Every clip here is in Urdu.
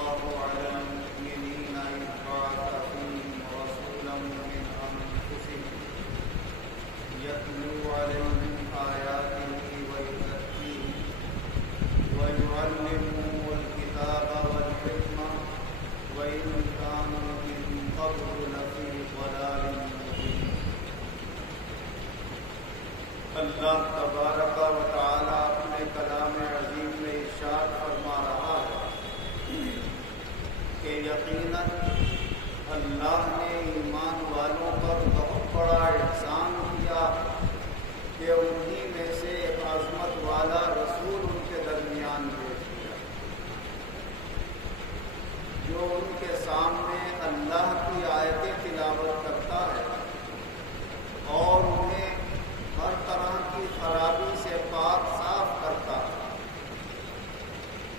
الله على المؤمنين إذ بعث فيهم رسولا من أنفسهم يتلو عليهم آياته ويزكيهم ويعلمهم الكتاب والحكمة وإن كانوا من قبل لفي ضلال مبين۔ اللہ تبارک و تعالی اپنے کلام عظیم میں ارشاد فرما رہا ہے کہ یقیناً اللہ نے ایمان والوں پر بہت بڑا احسان کیا کہ انہی میں سے ایک عظمت والا رسول ان کے درمیان بھیج دیا جو ان کے سامنے اللہ کی آیتیں تلاوت کرتا ہے اور انہیں ہر طرح کی خرابی سے پاک صاف کرتا ہے،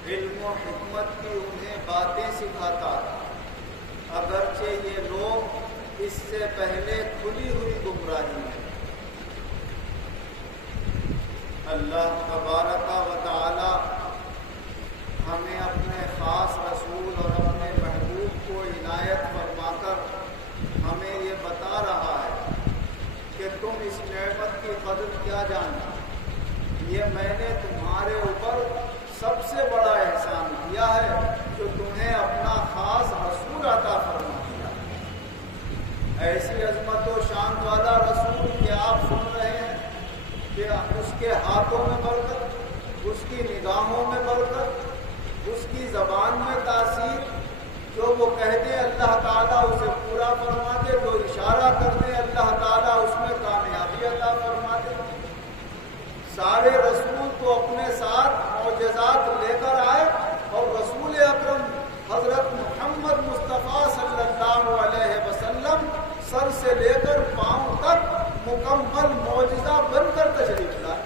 علم و حکمت کی انہیں باتیں سکھاتا ہے، اگرچہ یہ لوگ اس سے پہلے کھلی ہوئی گمراہی میں۔ اللہ تبارک و تعالی ہمیں اپنے خاص رسول اور اپنے محبوب کو عنایت فرما کر ہمیں یہ بتا رہا ہے کہ تم اس نعمت کی قدر کیا جانتے، یہ میں نے تمہارے اوپر سب سے بڑا احسان کیا ہے جو تمہیں اپنا خاص رسول عطا فرما دیا۔ ایسی عظمت و شان والا رسول کہ آپ سن رہے ہیں کہ اس کے ہاتھوں میں برکت، اس کی نگاہوں میں برکت، اس کی زبان میں تاثیر، جو وہ کہہ دے اللہ تعالیٰ اسے پورا فرما دے، جو اشارہ کر دے اللہ تعالیٰ اس میں کامیابی عطا فرما دے۔ سارے رسول تو اپنے ساتھ معجزات لے کر آئے اور رسول اکرم حضرت محمد مصطفیٰ صلی اللہ علیہ وسلم سر سے لے کر پاؤں تک مکمل معجزہ بن کر تشریف لائے۔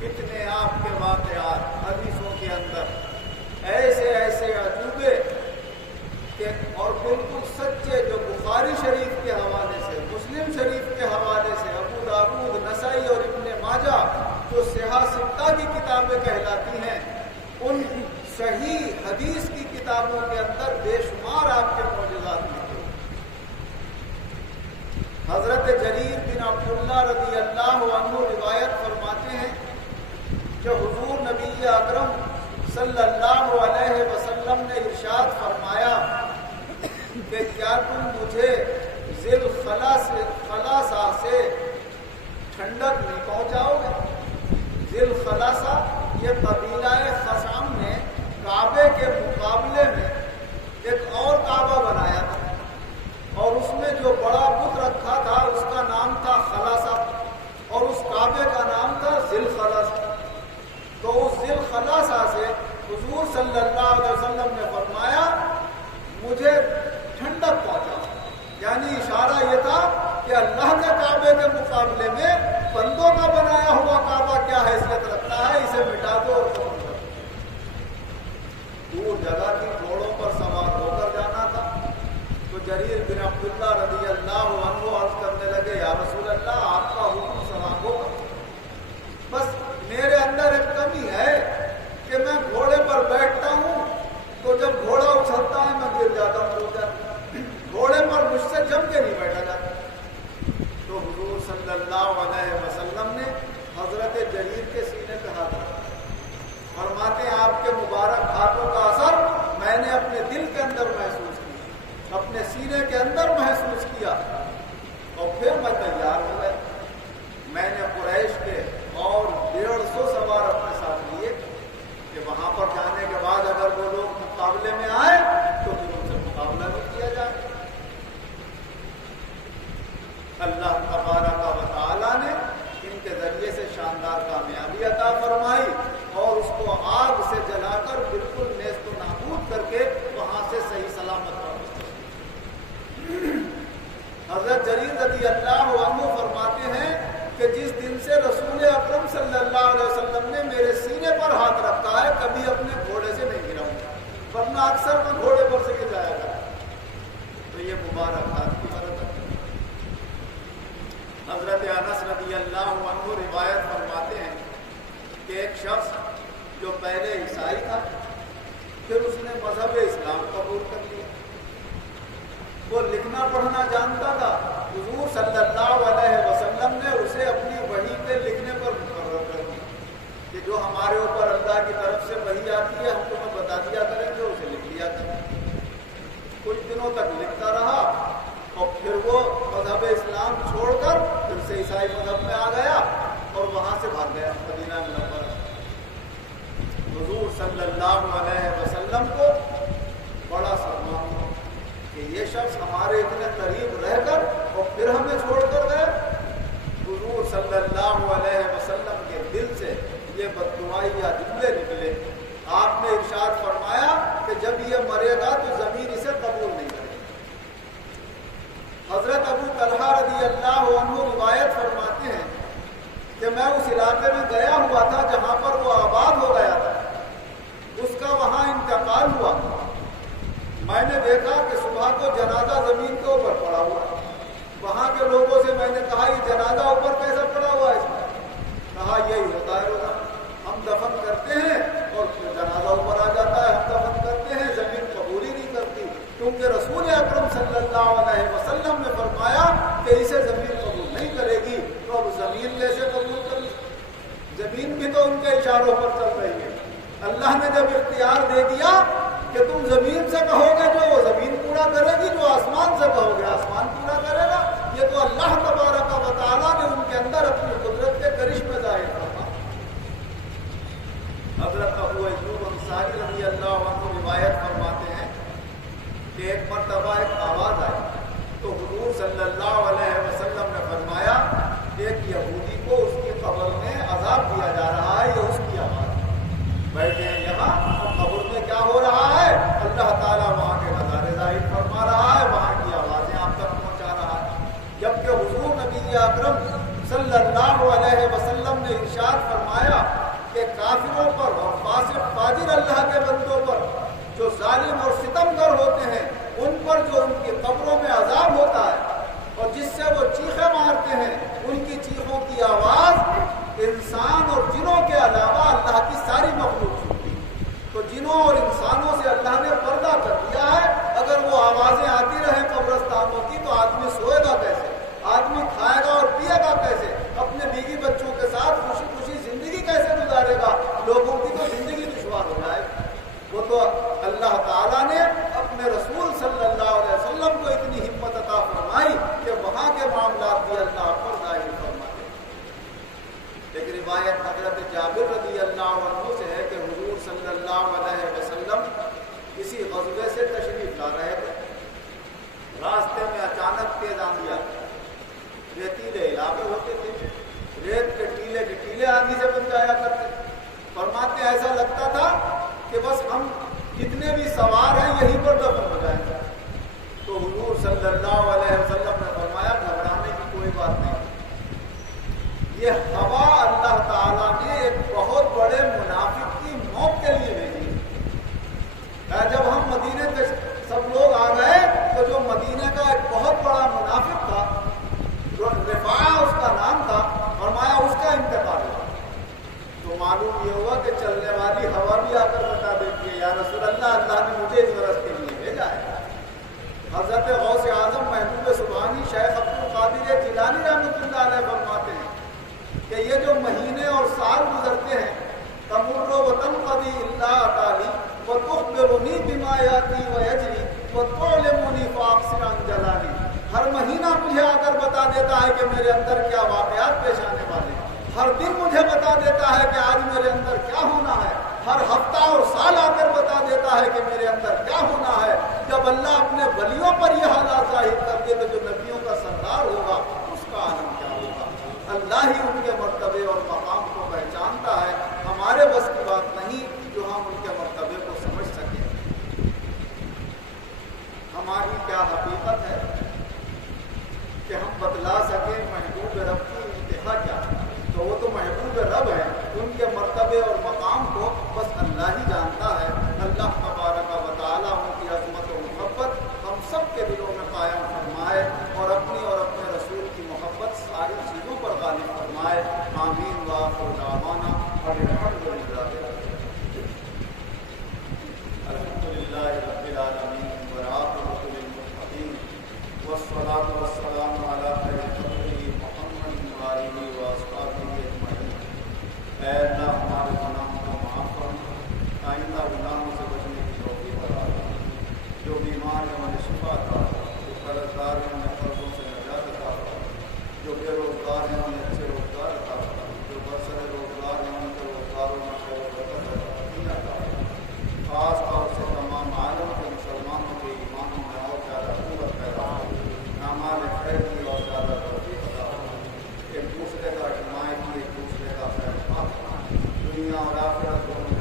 کتنے آپ کے واقعات حدیثوں کے اندر ایسے ایسے عجوبے اور بالکل سچے جو بخاری شریف کے حوالے سے، مسلم شریف کے حوالے سے، ابو داؤد، نسائی اور ابن ماجہ جو صحاح ستہ کی کتابیں کہلاتی ہیں، ان صحیح حدیث کی کتابوں کے اندر بے شمار آپ کے معجزات لکھے۔ حضرت جریر بن عبداللہ رضی اللہ عنہ روایت فرماتے ہیں کہ حضور نبی اکرم صلی اللہ علیہ وسلم نے ارشاد فرمایا کہ کیا تم مجھے ذی الخلاصہ سے ٹھنڈک نہیں پہنچاؤ گے؟ ذی الخلاصہ یہ قبیلہ خثعم نے کعبے کے مقابلے میں ایک اور کعبہ بنایا تھا اور اس میں جو بڑا بت رکھا تھا اس کا نام تھا خلاصہ اور اس کعبے کا نام تھا ذی الخلاصہ۔ تو اس ذی الخلاصہ سے حضور صلی اللہ علیہ وسلم نے فرمایا مجھے ٹھنڈک پہنچاؤ، یعنی اشارہ یہ تھا کہ اللہ کے کعبے کے مقابلے میں بندوں کا بنایا ہوا کعبہ کیا حیثیت رکھتا ہے، اسے مٹا دو اور ختم کر دو۔ دور جگہ کی گھوڑوں پر سوار ہو کر جانا تھا تو جریر بن عبداللہ رضی اللہ عنہ عرض کرنے لگے یا رسول اللہ آپ کا حکم سنا ہوگا، بس میرے اندر ایک کمی ہے کہ میں گھوڑے پر بیٹھتا ہوں تو جب گھوڑا اچھلتا ہے میں گر جاتا ہوں، گھوڑے پر مجھ سے جم کے نہیں بیٹھا جاتا۔ تو حضور صلی اللہ علیہ وسلم نے حضرت جریر کے سینے پہ ہاتھ رکھا، فرماتے ہیں آپ کے مبارک ہاتھوں کا اثر میں نے اپنے دل کے اندر محسوس کیا، اپنے سینے کے اندر محسوس کیا، اور پھر میں تیار ہو گیا۔ میں نے قریش کے اور 150 سوار اپنے ساتھ لیے کہ وہاں پر جانے کے بعد اگر وہ لوگ مقابلے میں آئے تو پھر ان سے مقابلہ بھی کیا جائے۔ اللہ تبارک و تعالی نے ان کے ذریعے سے شاندار کامیابی عطا فرمائی اور اس کو آگ سے جلا کر بالکل نیست و نابود کر کے وہاں سے صحیح سلامت واپس۔ حضرت جریر رضی اللہ عنہ فرماتے ہیں کہ جس دن سے رسول اکرم صلی اللہ علیہ وسلم نے میرے سینے پر ہاتھ رکھا ہے کبھی اپنے گھوڑے سے نہیں گرا ہوں، ورنہ اکثر میں گھوڑے پر سے گر جایا کرتا۔ تو یہ مبارک ہاتھ کی برکت۔ حضرت انس رضی اللہ عنہ روایت فرماتے ہیں کہ ایک شخص جو پہلے عیسائی تھا مذہب اسلام قبول کر لیا۔ وہ لکھنا پڑھنا جانتا تھا، حضور صلی اللہ علیہ وسلم نے اسے اپنی وحی پہ لکھنے پر مقرر کر دیا کہ جو ہمارے اوپر اللہ کی طرف سے وحی آتی ہے ہم تمہیں بتا دیا کریں گے، اسے لکھ لیا کریں۔ کچھ دنوں تک لکھتا رہا اور پھر وہ مذہب اسلام چھوڑ کر پھر سے عیسائی مذہب میں آ گیا اور وہاں سے بھاگ گیا مدینہ منورہ۔ حضور صلی اللہ علیہ وسلم کو بڑا سلمان ہوا کہ یہ شخص ہمارے اتنے قریب رہ کر اور پھر ہمیں چھوڑ کر گئے۔ حضور صلی اللہ علیہ وسلم کے دل سے یہ بددعائی یا جملے نکلے۔ آپ نے ارشاد فرمایا کہ جب یہ مرے گا تو زمین اسے قبول نہیں کرے گی۔ حضرت ابو طلحہ رضی اللہ عنہ روایت فرماتے ہیں کہ میں اس علاقے میں گیا ہوا تھا جہاں پر وہ آباد ہو گیا تھا، اس کا وہاں انتقال ہوا۔ میں نے دیکھا کہ صبح کو جنازہ زمین کے اوپر پڑا ہوا۔ وہاں کے لوگوں سے میں نے کہا یہ جنازہ اوپر کیسے پڑا ہوا ہے؟ اس میں کہا یہی ہوتا ہے روزہ، ہم دفن کرتے ہیں اور پھر جنازہ اوپر آ جاتا ہے، ہم دفن کرتے ہیں، زمین قبول ہی نہیں کرتی، کیونکہ رسول اکرم صلی اللہ علیہ وسلم نے فرمایا کہ اسے زمین قبول نہیں کرے گی، تو اب زمین کیسے قبول کر لی؟ زمین بھی تو ان کے اشاروں پر چل رہی ہے۔ اللہ نے جب اختیار دے دیا کہ تم زمین سے کہو گے جو وہ زمین پورا کرے گی، جو آسمان سے کہو گے آسمان پورا کرے گا، یہ تو اللہ تبارک و تعالیٰ نے ان کے اندر اپنی قدرت کے کرشمے ظاہر کرنا۔ حضرت ابو ایوب انصاری رضی اللہ عنہ روایت فرماتے ہیں کہ ایک مرتبہ ایک آواز آئی تو حضور صلی اللہ علیہ وسلم نے فرمایا ایک یہودی کو اس کی قبر میں عذاب دیا جا رہا ہے، یہ اس کی آواز ہے۔ بیٹھے ہیں یہاں اور قبر میں کیا ہو رہا ہے؟ اللہ تعالیٰ وہاں کے نظارے ظاہر فرما رہا ہے، وہاں کی آوازیں آپ تک پہنچا رہا ہے۔ جبکہ حضور نبی اکرم صلی اللہ علیہ وسلم نے ارشاد فرمایا کہ کافروں پر اور فاسق فاجر اللہ کے بندوں پر جو ظالم اور ستمگر ہوتے ہیں ان پر جو ان کی قبروں میں عذاب ہوتا ہے اور جس سے وہ چیخیں مارتے ہیں، ان کی چیخوں کی آواز انسان اور جنوں کے علاوہ اللہ کی ساری مخلوق سنتی ہے۔ تو جنوں اور انسانوں سے اللہ نے پردہ کر دیا ہے۔ اگر وہ آوازیں آتی رہیں قبرستانوں کی تو آدمی سوئے گا کیسے؟ آدمی کھائے گا اور پیے گا کیسے؟ اپنے بیوی بچوں کے ساتھ خوشی خوشی زندگی کیسے گزارے گا؟ لوگوں کی تو زندگی دشوار ہو جائے گی۔ وہ تو اللہ تعالیٰ نے اپنے رسول صلی اللہ علیہ وسلم کو اتنی ہمت عطا فرمائی کہ وہاں کے معاملات بھی اللہ پر ظاہر فرماتے ہیں۔ ایک روایت حضرت جابر رضی اللہ عنہ سے ہے کہ حضور صلی اللہ علیہ وسلم کسی غزوے سے تشریف لا رہے تھے، راستے میں اچانک تیز آندھی آئی، ریتیلے علاقے ہوتے تھے، ریت کے ٹیلے آندھی سے بن جایا کرتے۔ فرماتے ایسا لگتا تھا کہ بس ہم جتنے بھی سوار ہیں یہیں پر دفن ہو جائیں گے۔ تو حضور صلی اللہ علیہ وسلم نے فرمایا گھبرانے کی کوئی بات نہیں، یہ ہوا اللہ تعالیٰ نے ایک بہت بڑے منافق کی موت کے لیے بھیجی۔ جب ہم مدینے سے سب لوگ آ گئے تو جو مدینے کا ایک بہت بڑا منافق تھا، جو رفاع اس کا نام تھا، فرمایا اس کا انتقال ہوا۔ تو معلوم یہ ہوا کہ چلنے والی ہوا بھی آ کر بتا دیتی ہے یا رسول اللہ، اللہ نے مجھے اس غرض کے لیے بھیجا ہے۔ حضرت غوث اعظم محبوب سبحانی شیخ عبد القادر جیلانی رحمۃ اللہ علیہ فرماتے ہیں کہ یہ جو مہینے اور سال گزرتے ہیں، تمر وتنقضی اللہ تعالی وتخبرنی بما یاتی ویجری وتعلمنی فاقصر عن جلالی۔ ہر مہینہ مجھے آ کر بتا دیتا ہے کہ میرے اندر کیا واقعات پیش آنے والے ہیں، ہر دن مجھے بتا دیتا ہے کہ آج میرے اندر کیا ہونا ہے، ہر ہفتہ اور سال آ کر بتا دیتا ہے کہ میرے اندر کیا ہونا ہے۔ جب اللہ اپنے ولیوں پر یہ حالات ظاہر کر دے تو جو نبیوں کا سردار ہوگا اس کا عالم کیا ہوگا؟ اللہ ہی ان کے مرتبے اور مقام کو پہچانتا ہے، ہمارے بس کی بات نہیں جو ہم ان کے مرتبے کو سمجھ سکیں۔ ہماری کیا حقیقت ہے کہ ہم بتلا سکیں محبوب رب کی انتہا کیا ہے؟ تو وہ تو محبوب رب ہے، ان کے مرتبے اور مقام کو بس اللہ ہی جانتا ہے۔ اللہ تبارک و تعالیٰ ان کی عظمت و محبت ہم سب کے دلوں میں قائم فرمائے اور اپنی اور اپنے رسول کی محبت ساری چیزوں پر غالب فرمائے۔ آمین وآخر دعوانا الحمد للہ۔ والصلاة والسلام على خير خلقه محمد وآله وأصحابه أجمعين۔ اے اللہ ہمارے گناہوں کو معاف فرما، آئندہ گناہوں سے بچنے کی توفیق عطا فرما، جو بیمار ہیں انہیں شفا عطا فرما، جو قرض دار ہیں انہیں قرضوں سے نجات عطا فرما، جو بے روزگار ہیں انہیں اچھے روزگار عطا فرما، جو برسر روزگار ہیں ان کے روزگاروں میں خیر و برکت عطا فرما، خاص طور سے تمام عالم کے مسلمانوں کے ایمانوں میں اور زیادہ قوت پیدا ہو، اعمال خیر کی اور زیادہ توفیق عطا فرما، ایک دوسرے کا حمایت کی، ایک دوسرے کا خیر خواہ، دنیا اور آخرت دونوں